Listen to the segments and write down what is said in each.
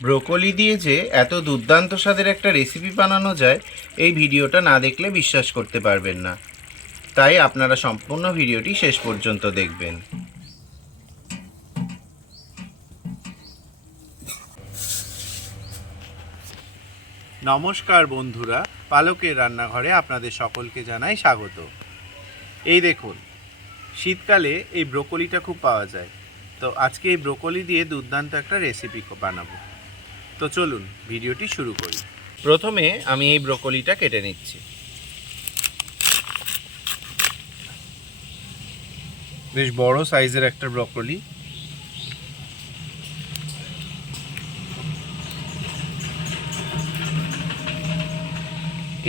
Broccoli দিয়ে যে এত দুর্দান্ত স্বাদের একটা রেসিপি বানানো যায় এই ভিডিওটা না দেখলে বিশ্বাস করতে পারবেন না। তাই আপনারা সম্পূর্ণ ভিডিওটি শেষ পর্যন্ত দেখবেন। নমস্কার বন্ধুরা, পালকের রান্নাঘরে আপনাদের সকলকে জানাই স্বাগত। এই দেখুন, শীতকালে এই ব্রোকলিটা খুব পাওয়া যায়। তো আজকে এই ব্রোকলি দিয়ে দুর্দান্ত একটা রেসিপি বানাবো। তো চলুন ভিডিওটি শুরু করি। প্রথমে আমি এই ব্রোকলিটা কেটে নিচ্ছি। বেশ বড় সাইজের একটা ব্রোকলি।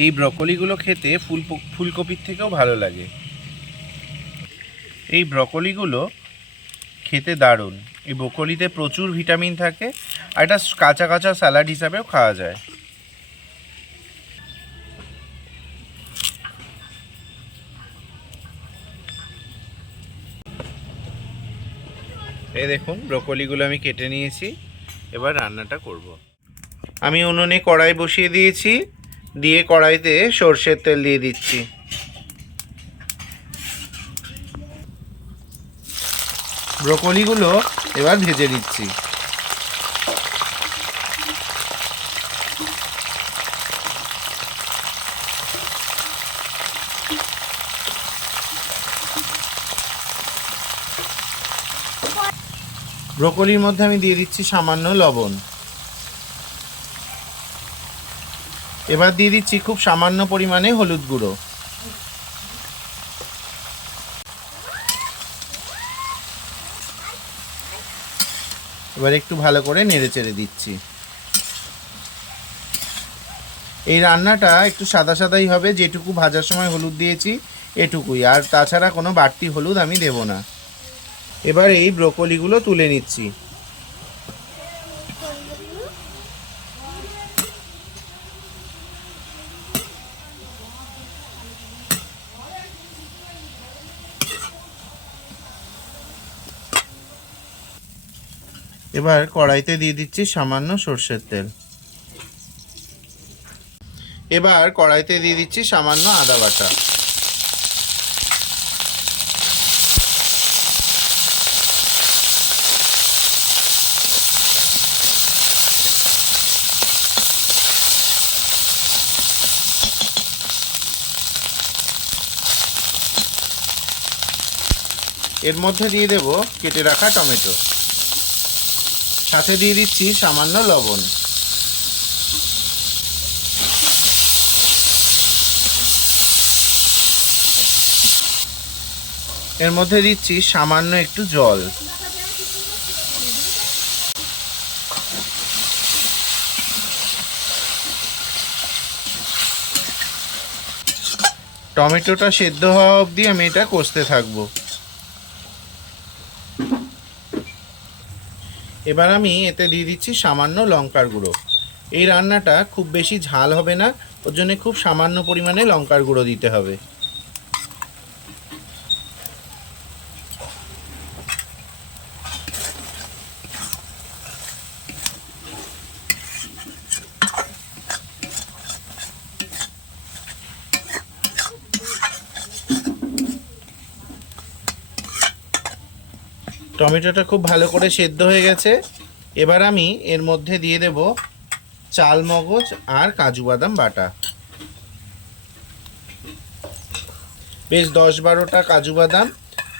এই ব্রোকলিগুলো খেতে ফুলকপির থেকেও ভালো লাগে। এই ব্রোকলিগুলো খেতে দারুণ। এই ব্রোকলিতে প্রচুর ভিটামিন থাকে, আর এটা কাঁচা কাঁচা স্যালাড হিসাবেও খাওয়া যায়। এই দেখুন, ব্রোকলিগুলো আমি কেটে নিয়েছি। এবার রান্নাটা করব। আমি উনুনে কড়াই বসিয়ে দিয়েছি, দিয়ে কড়াইতে সর্ষের তেল দিয়ে দিচ্ছি। ব্রোকলিগুলো এবার ভেজে দিচ্ছি। ব্রোকলির মধ্যে আমি দিয়ে দিচ্ছি সামান্য লবণ। এবার দিয়ে দিচ্ছি খুব সামান্য পরিমাণে হলুদ গুঁড়ো। এবার একটু ভালো করে নেড়ে চেড়ে দিচ্ছি। এই রান্নাটা একটু সাদা সাদাই হবে, যেটুকু ভাজার সময় হলুদ দিয়েছি এটুকুই, আর তাছাড়া কোনো বাড়তি হলুদ আমি দেব না। এবার এই ব্রোকলিগুলো তুলে নিচ্ছি। এবার কড়াইতে দিয়ে দিচ্ছি সামান্য সর্ষের তেল। এবার কড়াইতে দিয়ে দিচ্ছি সামান্য আদা বাটা। এর মধ্যে দিয়ে দেব কেটে রাখা টমেটো, সাথে দিয়ে দিচ্ছি সামান্য লবণ। এর মধ্যে দিচ্ছি সামান্য একটু জল। টমেটোটা সেদ্ধ হওয়া অবধি আমি এটা কষতে থাকবো। এবার আমি এতে দিয়ে দিচ্ছি সামান্য লঙ্কার গুঁড়ো। এই রান্নাটা খুব বেশি ঝাল হবে না, ওর জন্য খুব সামান্য পরিমাণে লঙ্কার গুঁড়ো দিতে হবে। টমেটোটা খুব ভালো করে সেদ্ধ হয়ে গেছে। এবার আমি এর মধ্যে দিয়ে দেব চাল মগজ আর কাজু বাদাম বাটা। বেশ 10-12টা কাজু বাদাম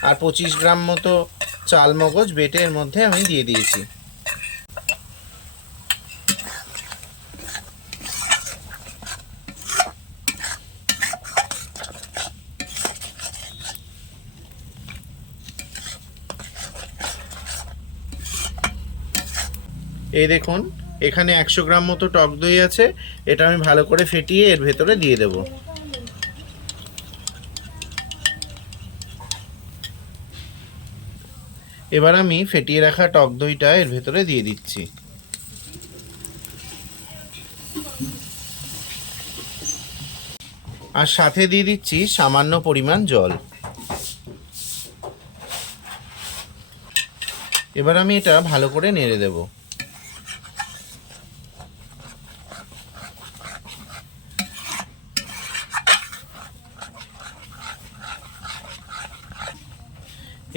আর 25 গ্রাম মতো চাল মগজ বেটে এর মধ্যে আমি দিয়ে দিয়েছি। এই দেখুন, এখানে 100 গ্রাম মতো টক দই আছে, এটা আমি ভালো করে ফেটিয়ে এর ভেতরে দিয়ে দেব। এবার আমি ফেটিয়ে রাখা টক দইটা এর ভেতরে দিয়ে দিচ্ছি। আর সাথে দিয়ে দিচ্ছি সামান্য পরিমাণ জল। এবার আমি এটা ভালো করে নেড়ে দেব।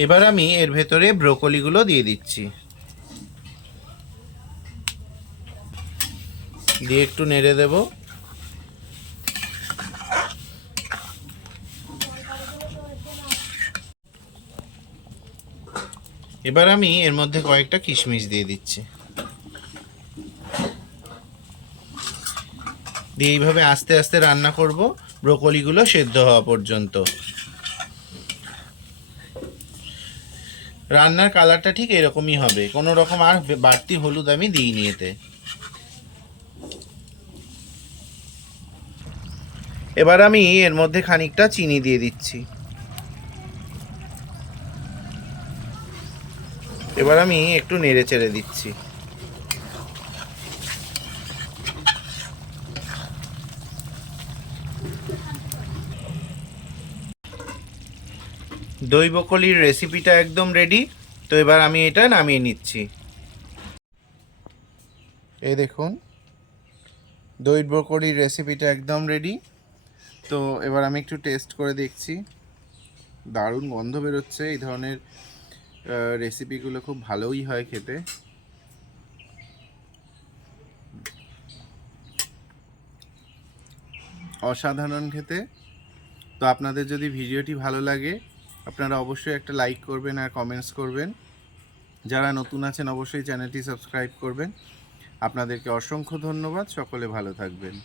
এবার আমি এর ভেতরে ব্রোকলিগুলো দিয়ে দিচ্ছি, দিয়ে একটু নেড়ে দেব। এবার আমি এর মধ্যে কয়েকটা কিশমিশ দিয়ে দিচ্ছি, দিয়ে এইভাবে আস্তে আস্তে রান্না করব ব্রোকলিগুলো সেদ্ধ হওয়া পর্যন্ত। রান্নার কালারটা ঠিক এরকমই হবে, কোনো রকম আর বাড়তি হলুদ আমি দিইনি এতে। এবার আমি এর মধ্যে খানিকটা চিনি দিয়ে দিচ্ছি। এবার আমি একটু নেড়ে চেড়ে দিচ্ছি। দই ব্রোকলির রেসিপিটা একদম রেডি। তো এবার আমি এটা নামিয়ে নিচ্ছি। এই দেখুন, দই ব্রোকলির রেসিপিটা একদম রেডি। তো এবার আমি একটু টেস্ট করে দেখছি। দারুণ গন্ধ বেরোচ্ছে। এই ধরনের রেসিপিগুলো খুব ভালোই হয় খেতে। অসাধারণ খেতে। তো আপনাদের যদি ভিডিওটি ভালো লাগে, আপনারা অবশ্যই একটা লাইক করবেন আর কমেন্টস করবেন। যারা নতুন আছেন অবশ্যই চ্যানেলটি সাবস্ক্রাইব করবেন। আপনাদেরকে অসংখ্য ধন্যবাদ। সকলে ভালো থাকবেন।